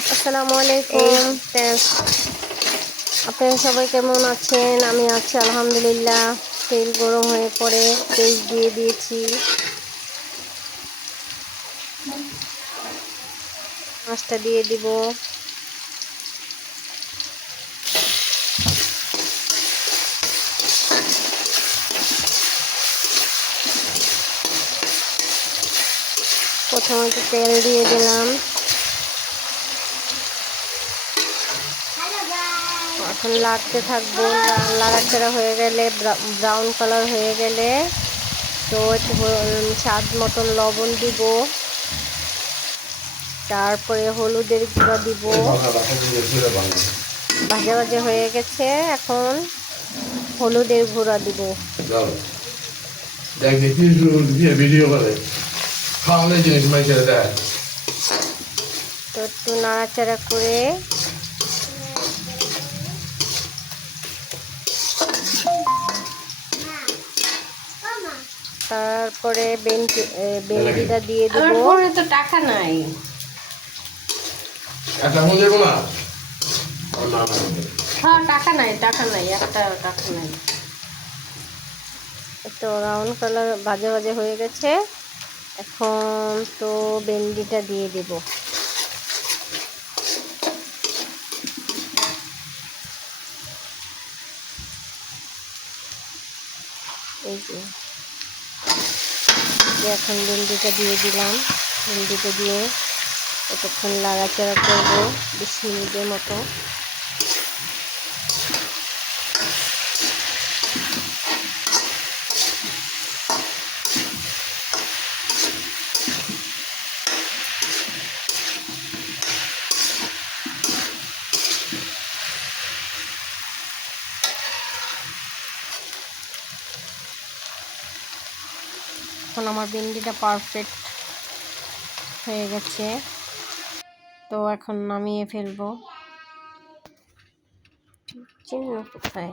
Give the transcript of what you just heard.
আসসালামু আলাইকুম। আপনারা সবাই কেমন আছেন? আমি আছি আলহামদুলিল্লাহ। তেল গরম হয়ে পড়ে পেঁয়াজ দিয়ে দিয়েছি, মাছটা দিয়ে দিব। প্রথমে একটু তেল দিয়ে দিলাম, এখন লাড়তে থাকবো। লাড়াচাড়া হয়ে গেলে, ব্রাউন কালার হয়ে গেলে তো একটু স্বাদ মতন লবণ দিব, তারপরে হলুদের গুঁড়া দিব। ভাজা ভাজা হয়ে গেছে, এখন হলুদের গুঁড়া দিব। তো একটু নাড়াচাড়া করে তারপরে বেঞ্জিটা দিয়ে দিব। তো টাকা নাই, টাকা নাই, একটা টাকা নাই। একটু ব্রাউন কালার ভাজা ভাজা হয়ে গেছে, এখন তো ভেন্ডিটা দিয়ে দেব। এই যে এখন ভেন্ডিটা দিয়ে দিলাম। ভেন্ডিটা দিয়ে এতক্ষণ নাড়াচাড়া করবো 20 মিনিটের মতো। এখন আমার ভেন্ডিটা পারফেক্ট হয়ে গেছে, তো এখন নামিয়ে ফেলবো। চিনি কোথায়?